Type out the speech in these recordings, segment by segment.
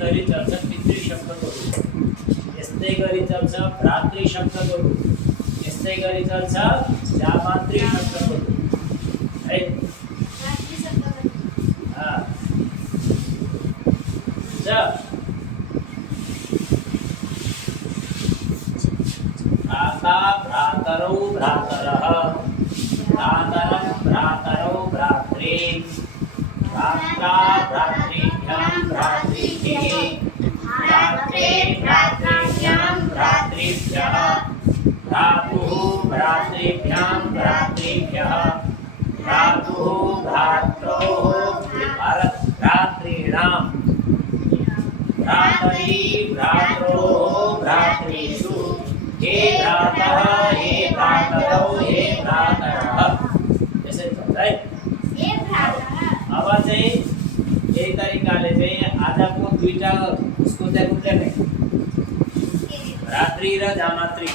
गरी चल्छ पितृ शब्द करू यस्तै गरी चल्छ भ्रातृ शब्द करू यस्तै गरी चल्छ जामातृ शब्द करू है भ्राता भ्रातरौ भ्रातरः भ्रातरं भ्रातरौ भ्रातॄन् भ्रात्रा भ्रातृभ्यां भ्रातृभिः भ्रात्रे भ्रातृभ्यां भ्रातृभ्यः भ्रातुः भ्रातृभ्यां भ्रातृभ्यः भ्रातुः भ्रात्रोः भ्रातॄणां भ्रातरी भ्रात्रोः भ्रातृषु हे भ्रातः हे भ्रातरौ हे भ्रातरः ऐसे चलता है। अब चाहिँ यही तरिकाले चाहिँ आजको दुईटा उसको चाहिँ कुठले नै भ्रातृ र जामातृ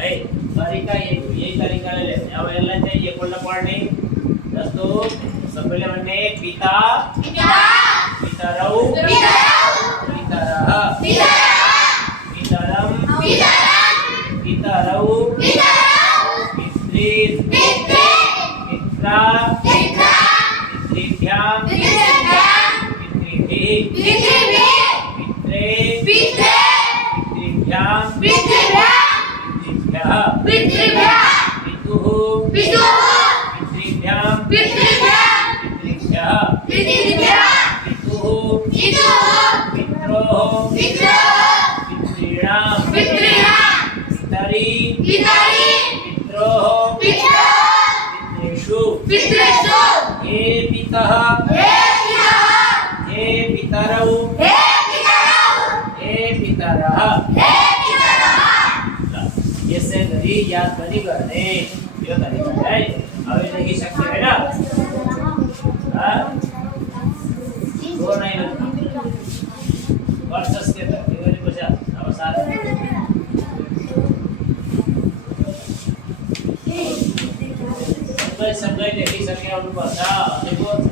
है तरिका यही तरिकाले लेख्ने। अब यसलाई चाहिँ एकपल्ट पढ्ने जस्तो सबैले भन्ने पिता पितरौ पितरः पितरं पितरौ पितॄन् पित्रा पितृभ्यां पितृभिः पित्रे पितृभ्यां पितृभ्यः पितुः पितृभ्यां पितृभ्यः पितुः पित्रोः पितॄणां पितरी पित्रोः पितृषु हे पितः हे पितरौ हे पितरः यसै गरी याद पनि गर्ने यो तरिका है। अब देखि सक्यो हैन हो नै वर्षस के त के गरेपछि अब साथ सबै देखिसके आउनुपर्छ अनि बोल्छ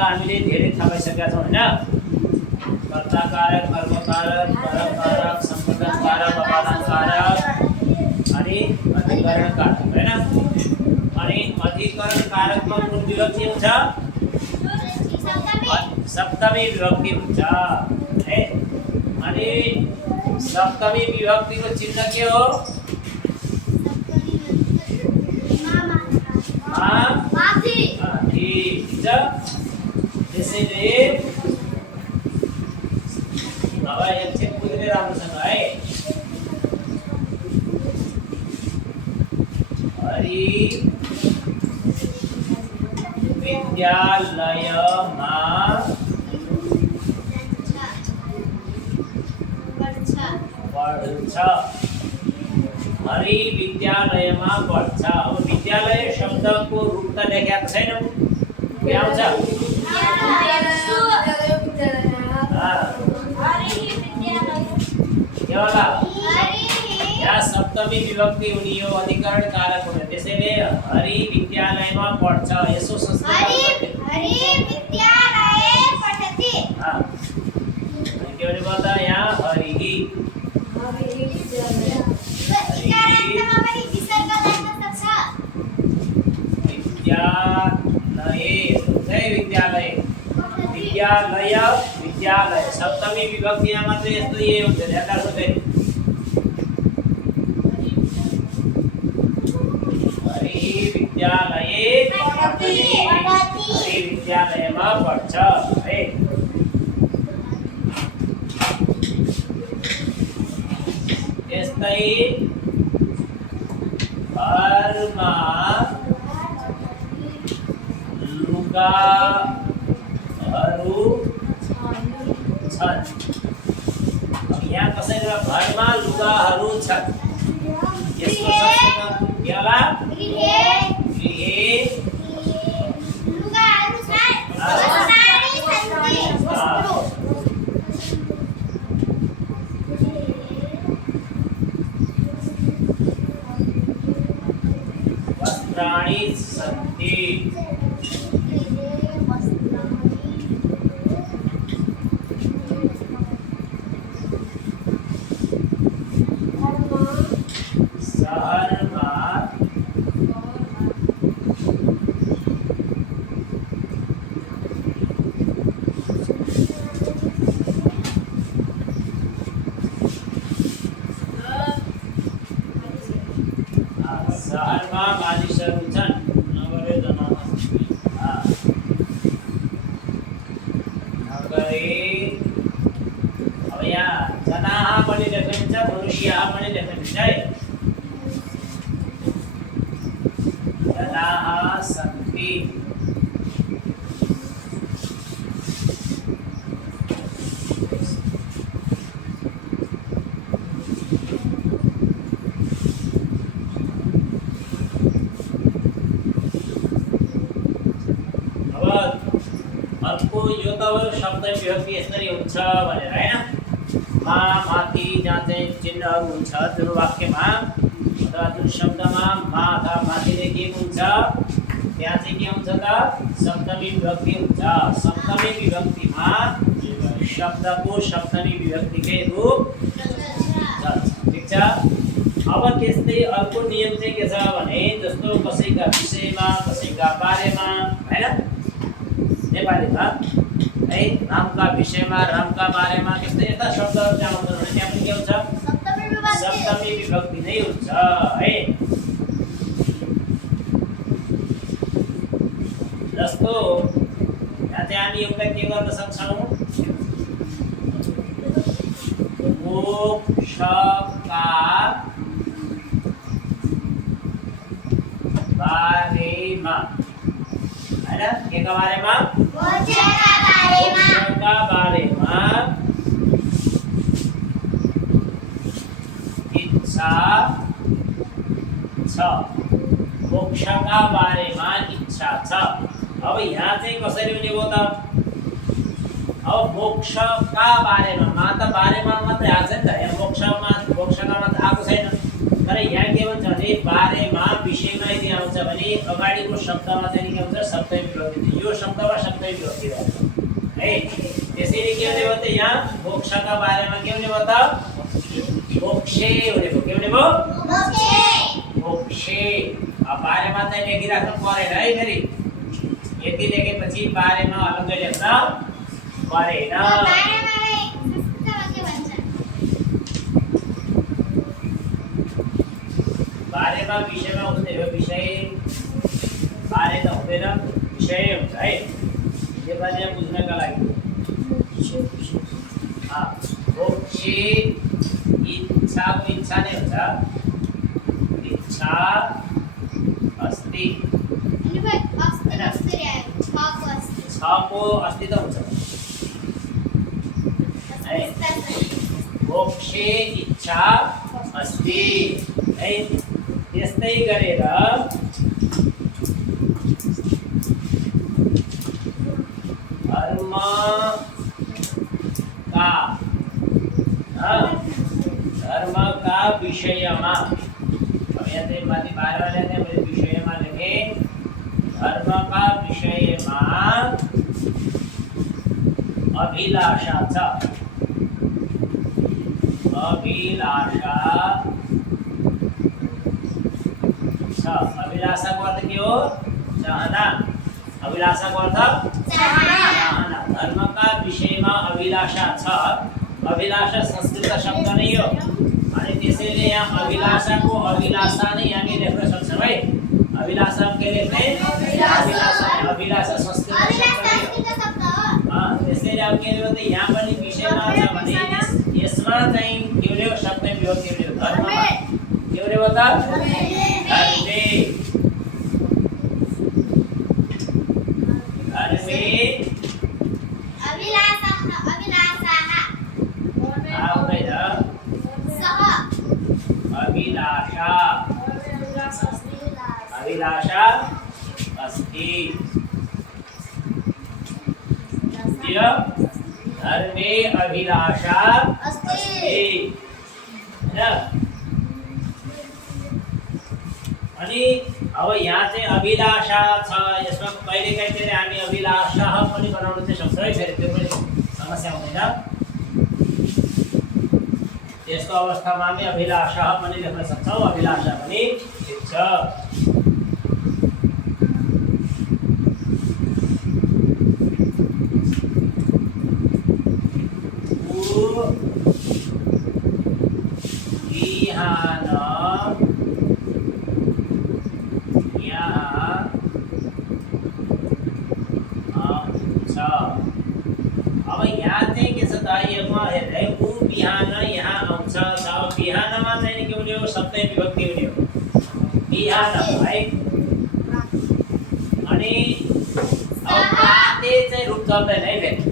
हामीले धेरै थाहा पाइसकेका छौँ हैन। कर्ता कारक कर्म कारक परम कारक सम्पदा कारक अपादान कारक अनि अधिकरण कारक हैन। अनि अधिकरण कारकमा कुन विभक्ति हुन्छ सप्तमी विभक्ति हुन्छ है। अनि सप्तमी विभक्तिको चिन्ह के हो माथि त्यसैले अब एकछिन बुझ्ने राम्रोसँग है। हरि विद्यालयमा पढ्छ हरि विद्यालयमा पढ्छ। अब विद्यालय शब्दको रूप त लेखेको छैन के आउँछ यहाँ सप्तमी विभक्ति हुने हो अधिकरण कारक हुने त्यसैले हरि विद्यालयमा पढ्छ यसो संस्कृत के भने भन्दा यहाँ हरि विद्यालय विद्यालय विद्यालय सप्तमी विभक्ति यहाँ मात्र यस्तो यही हुन्छ ध्यान राख्नु। हरि विद्यालये हरि विद्यालयमा पढ्छ है। जस्तै घरमा लुगाहरू छन्। अब यहाँ कसैले घरमा लुगाहरू छन् यसको संस्कृत के होला? गृहे लुगाहरू छन्। वस्त्राणि सन्ति। वस्त्राणि सन्ति। शहरमा मानिसहरू छन्। नगरे अब यहाँ जनाः पनि लेखिन्छ, मनुष्यः पनि लेखिन्छ है। जनाः सन्ति। अर्को यो त शब्द विभक्ति यसरी हुन्छ भनेर हैन। मा माथि जहाँ चाहिँ चिन्हहरू हुन्छ जुन वाक्यमा अथवा जुन शब्दमा मा अथवा माथि लेखिएको हुन्छ त्यहाँ चाहिँ के हुन्छ त? सप्तमी विभक्ति हुन्छ। सप्तमी विभक्तिमा शब्दको सप्तमी विभक्तिकै रूप चल्छ। ठीक छ। अब त्यस्तै अर्को नियम चाहिँ के छ भने जस्तो कसैका विषयमा कसैका बारेमा हैन नेपालीमा है रामका विषयमा रामका बारेमा त्यस्तै यस्ता शब्दहरू जहाँ हुन्छन् भने त्यहाँ पनि के हुन्छ? सप्तमी विभक्ति नै हुन्छ है। जस्तो यहाँ चाहिँ हामी एउटा के गर्न सक्छौँ? मोक्षका बारेमा हैन के का बारेमा? मोक्षका बारेमा। मोक्षका बारेमा इच्छा छ। मोक्षका बारेमा इच्छा छ। अब यहाँ चाहिँ कसरी हुने भयो त? अब मोक्षका बारेमा मा त बारेमा मात्रै आएको छ नि त। यहाँ मोक्षका मात्र आएको छैन। तर यहाँ के भन्छ भने बारेमा विषयमा यदि आउँछ भने अगाडिको शब्दमा चाहिँ के हुन्छ? सप्तमी विभक्ति। यो शब्दमा सप्तमी विभक्ति हो है। त्यसैले के हुने भयो त? यहाँ मोक्षका बारेमा के हुने भयो त? मोक्षे हुने भयो। के हुने भयो? मोक्षे। अब बारेमा चाहिँ लेखिराख्नु परेन है फेरि। यति लेखेपछि बारेमा अलग्गै लेख्न परेन। बारेमा विषयमा हुँदै हो। विषय बारे त हुँदैन, विषय हुन्छ है। नेपालीमा बुझ्नका लागि मोक्षे इच्छाको इच्छा नै हुन्छ। इच्छा अस्ति छको अस्ति त हुन्छ है। मोक्षे इच्छा अस्ति है। त्यस्तै गरेर धर्मका विषयमा अब यहाँ चाहिँ माथि बारेमा लेख्ने मैले विषयमा लेखेँ। धर्मका विषयमा अभिलाषा छ। अभिलाषा छ। अभिलाषाको अर्थ के हो? चाहना। अभिलाषाको अर्थ चाहना। धर्मका विषयमा अभिलाषा छ। अभिलाषा संस्कृत शब्द नै हो अनि त्यसैले यहाँ अभिलाषाको अभिलाषा नै हामी लेख्न सक्छौँ है। अभिलाषा के लेख्ने? अभिलाषा संस्कृत शब्द हो। त्यसैले अब के हो त यहाँ पनि विषयमा छ भने यसमा માં નહીં કેવડે શબ્દ ને વિરોધ કેવડે ધર્મ માં કેવડે હોતા ધર્મે ધર્મે आओ बेटा अभिलाषा अभिलाषा अस्ति धर्मे अभिलाषा अस्ति है अनि अब यहाँ चाहिँ अभिलाषा छ यसमा कहिले काहीँ चाहिँ हामी अभिलाषा पनि बनाउन चाहिँ सक्छौँ है फेरि त्यो पनि समस्या हुँदैन त्यसको अवस्थामा हामी अभिलाषा पनि लेख्न सक्छौँ अभिलाषा पनि ठिक छ अब यहाँ चाहिँ के छ त योमा हेर्दै उ बिहान यहाँ आउँछ अब बिहानमा चाहिँ के हुने हो सबै विभक्ति हुने हो बिहान है अनि अब प्राते चाहिँ रूप चल्दैन है फेरि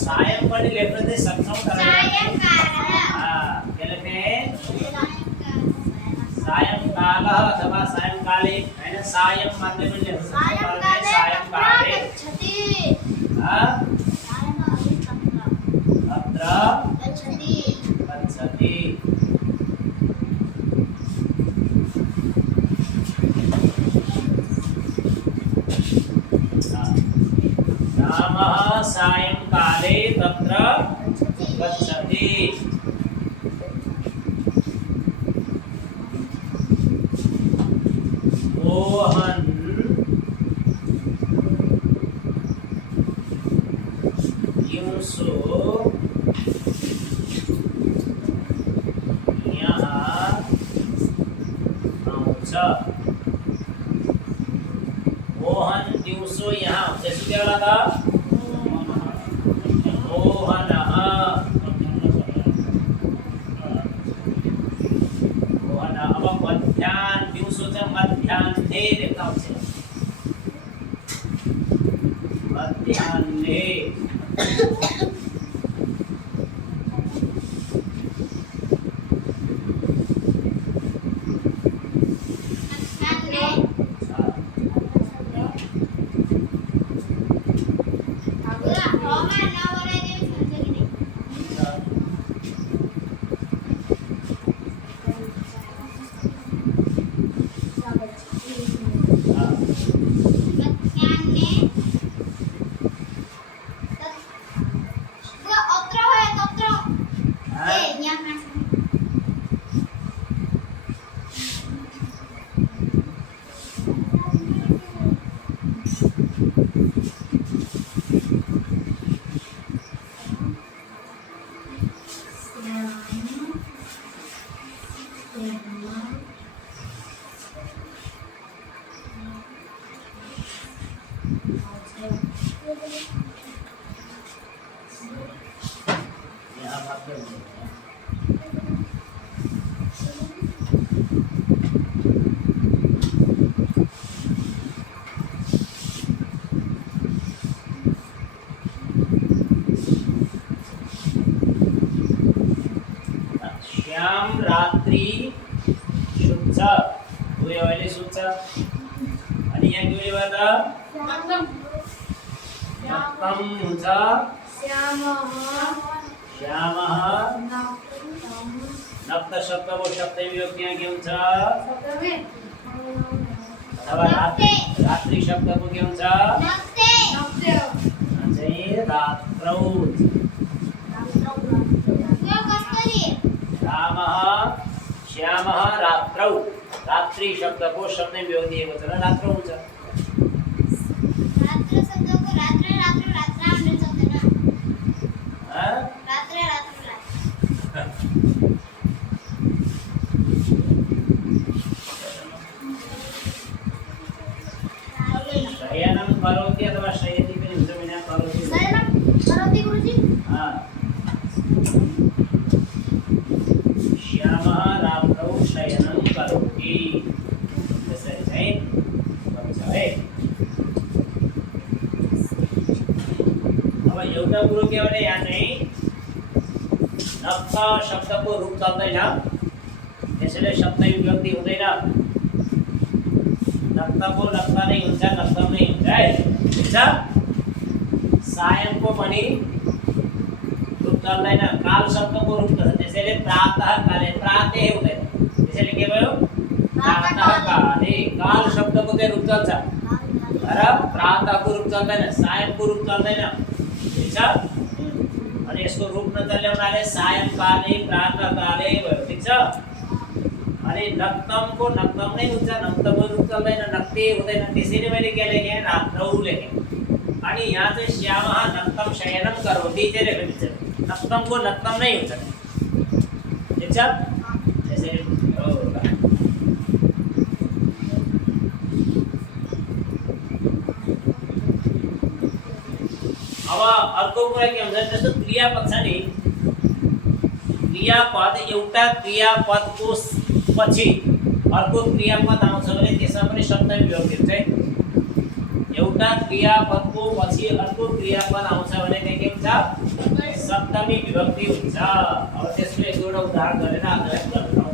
सायं पनि लेख्न चाहिँ सक्छौँ तर सायंकाल अथवा सायंकाले हैन सायं मात्रै पनि लेख्न सक्छौँ तर सायंकाले तत्र गच्छति रामः सायंकाले तत्र गच्छति मोहन दिवसो यहाँ आउँछ मोहन दिवसो यहाँ आउँछ यसो के होला त मोहन अब मध्याह्न दिवसो चाहिँ मध्याह्ने लेख्न आउँछ मध्याह्ने श्याम रात्री शुद्ध उयो अहिले शुद्ध अनि यहाँ के भन्छ नक्तम हुन्छ श्यामः नक्त शब्दको शब्द विभक्ति यहाँ के हुन्छ अथवा रात्रि शब्दको के हुन्छ चाहिँ रात्रौ रामः श्यामः रात्रौ रात्रि शब्दको शब्द विभक्ति दिएको छ र रात्रौ हुन्छ शयनं करोति अथवा शयति पनि हुन्छ बिना करोति गुरुजी श्यामः रात्रौ शयनं करोति त्यसरी चाहिँ भन्छ है। अब एउटा कुरो के भने यहाँ चाहिँ नक्त शब्दको रूप चल्दैन त्यसैले शब्द विभक्ति हुँदैन नक्तको नक्त नै हुन्छ नक्तम नै हुन्छ है ठीक छ। सायनको पनि रूप चल्दैन काल शब्दको रूप छ त्यसैले प्रातः काले प्राते हुँदैन त्यसैले के भयो प्रातः काले काल शब्दको चाहिँ रूप चल्छ र प्रातःको रूप चल्दैन सायनको रूप चल्दैन ठीक छ। अनि यसको रूप नचल्ने हुनाले सायंकाले प्रातःकाले भयो ठीक छ। अनि नक्तमको नक्तम नै हुन्छ नक्तमको रूप चल्दैन नक्ते हुँदैन त्यसैले मैले के लेखेँ रात्रौ लेखेँ। अनि यहाँ चाहिँ श्यामः नक्तम शयनं करोति चाहिँ लेखेको छ नक्तमको नक्तम नै हुन्छ ठीक छ त्यसैले हो। अब अर्को कुरा के हुन्छ जस्तो क्रियापद छ नि क्रियापद एउटा क्रियापदको पछि अर्को क्रियापद आउँछ भने त्यसमा पनि शब्द विभक्ति हुन्छ है। एउटा क्रियापदको पछि अर्को क्रियापद आउँछ भने के हुन्छ सप्तमी विभक्ति हुन्छ। अब त्यसको एक दुईवटा उदाहरण गरेर आजलाई गर्छौँ।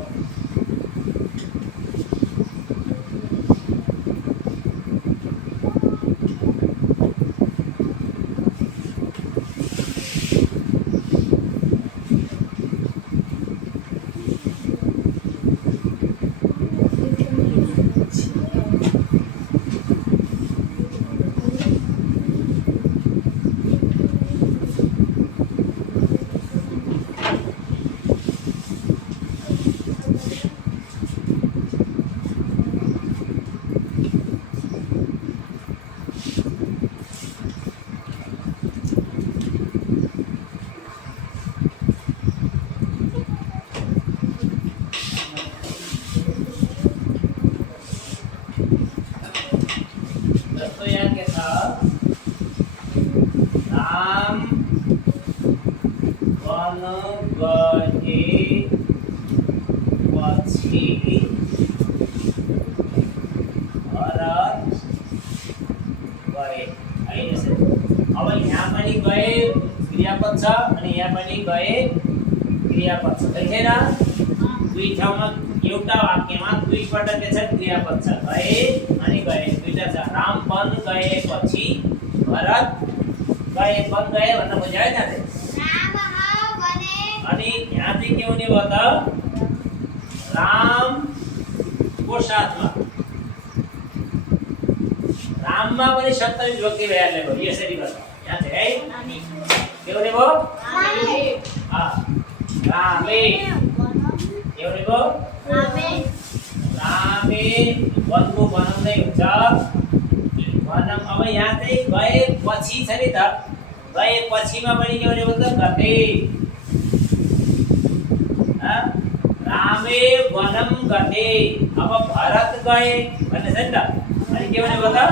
अब यहाँ पनि गए क्रियापद छ अनि यहाँ पनि गए क्रियापद छ देखेन दुई ठाउँमा एउटा वाक्यमा दुईपल्ट के छ क्रियापद छ गए अनि गए दुईटा छ राम वन गएपछि भरत गए वन गए भन्न बुझ्यो है त्यहाँ अनि यहाँ चाहिँ के हुने भयो त राम को साथमा राममा पनि सप्तमी विभक्ति भइहाल्ने भयो यसरी गर्दा यहाँ चाहिँ है के हुने भयो रामे के हुने भयो रामे वनको वनम नै हुन्छ वनम। अब यहाँ चाहिँ गएपछि छ नि त गएपछिमा पनि के हुने भयो त गते रामे वनम गते। अब भरत गए भन्ने छ नि त अनि के भने बता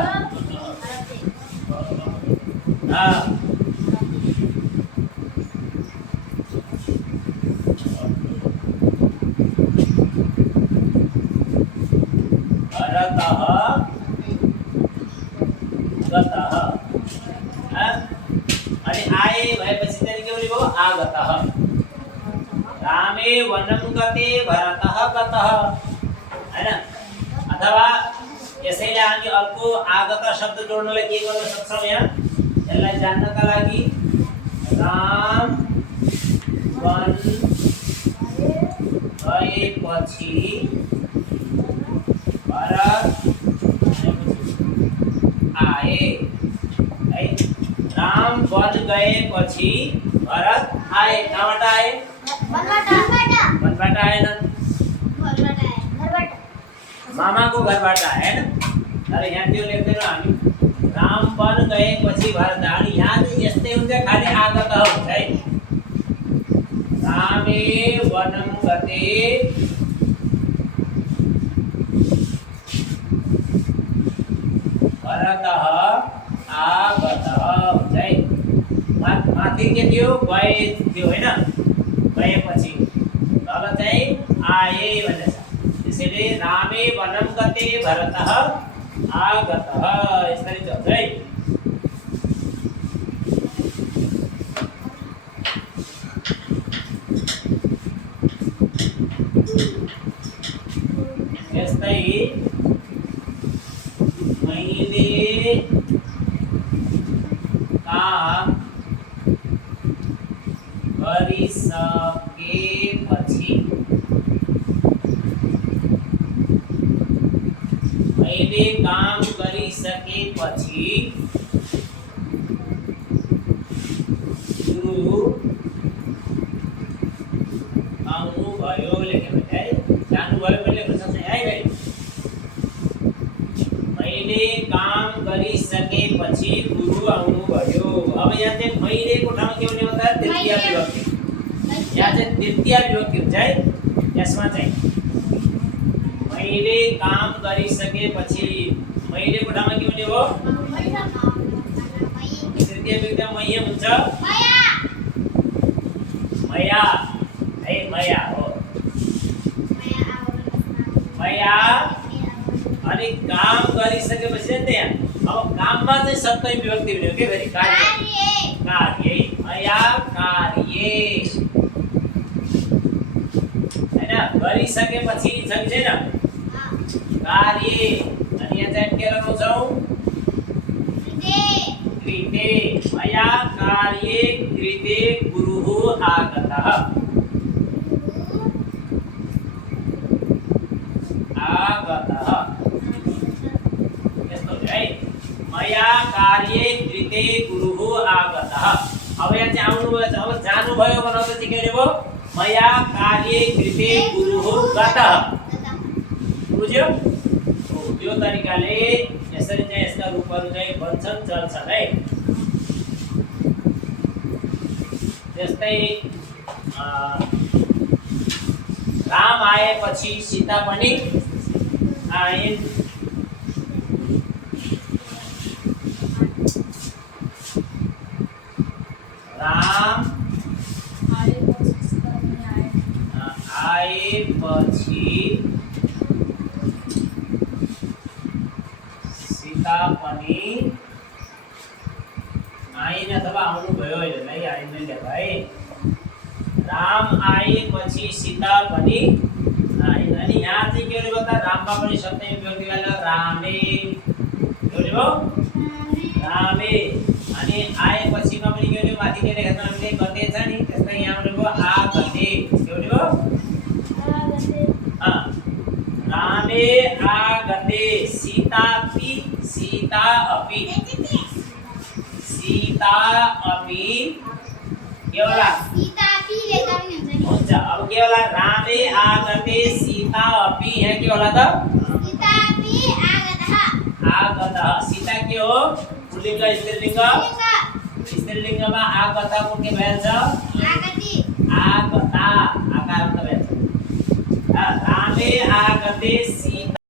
गतः आणि आए भएपछि चाहिँ के हुने भयो आगतः रामे वनं गते भरतः गतः हैन अथवा यसैले हामी अर्को आगत शब्द जोड्नलाई के गर्न सक्छौं यहाँ यसलाई जान्नका लागि राम वन गएपछि भरत आए है राम वन गएपछि भरत आए कहाँबाट आए वनबाट आएन मामाको घरबाट आएन तर यहाँ त्यो लेख्दैनौँ हामी राम वन गएपछि भरत अनि यहाँ चाहिँ यस्तै हुन्छ खालि आगत हुन्छ है रामे वनं गते भरतः आगतः हुन्छ है माथि के थियो गए थियो हैन गएपछि तल चाहिँ आए भनेछ त्यसैले रामे वनं गते भरतः आगतः यसरी चल्छ है यस्तै मैले काम गरिसकेपछि मैले काम गरिसकेपछि गुरु आउनुभयो लेख्यो भने है जानुभयो पनि लेख्न सक्छ है भाइ मैले काम गरिसकेपछि गुरु आउनुभयो अब यहाँ चाहिँ मैलेको ठाउँमा के हुने भन्दा तृतीय विभक्ति यहाँ चाहिँ तृतीय विभक्ति हुन्छ है यसमा चाहिँ मैले काम गरिसकेपछि मैलेको ठाउँमा के हुने हो तृतीय विभक्ति मय हुन्छ मया है मया हो मया अनि काम गरिसकेपछि त्यहाँ अब काममा चाहिँ सप्तमी विभक्ति हुने हो के फेरि कार्य कार्य मया कार्य हैन गरिसकेपछि छ कि छैन कार्य अनि यहाँ चाहिँ के लगाउँछौ कृते मया कार्ये कृते गुरुः आगतः आगतः यस्तो है मया कार्ये कृते गुरुः आगतः अब यहाँ चाहिँ आउनुभयो अब जानुभयो बनाउँदा चाहिँ के हो मया कार्ये कृते गुरुः गतः बुझ्यो यो तरिकाले यसरी चाहिँ यसका रूपहरू चाहिँ बन्छन् चल्छन् है त्यस्तै राम आएपछि सीता पनि आइन् राम आएपछि सीता पनि आइन् अथवा आउनुभयो यसलाई आइन् लेख है राम आएपछि सीता पनि आइन् अनि यहाँ चाहिँ के हो त राममा पनि सप्तमी विभक्ति वाला रामे के हो रामे अनि आएपछिमा पनि के हो माथि के लेखेको हामीले गते छ नि त्यस्तै यहाँ पनि भयो आगते के हो रामे आगते सीतापि सीता अपि के होला हुन्छ अब के होला रामे आगते सीता अपि यहाँ के होला त आगतः सीता के हो पुल्लिङ्ग स्त्रीलिङ्गमा आगतको के भएछ आगता आकार भएछ रामे आगते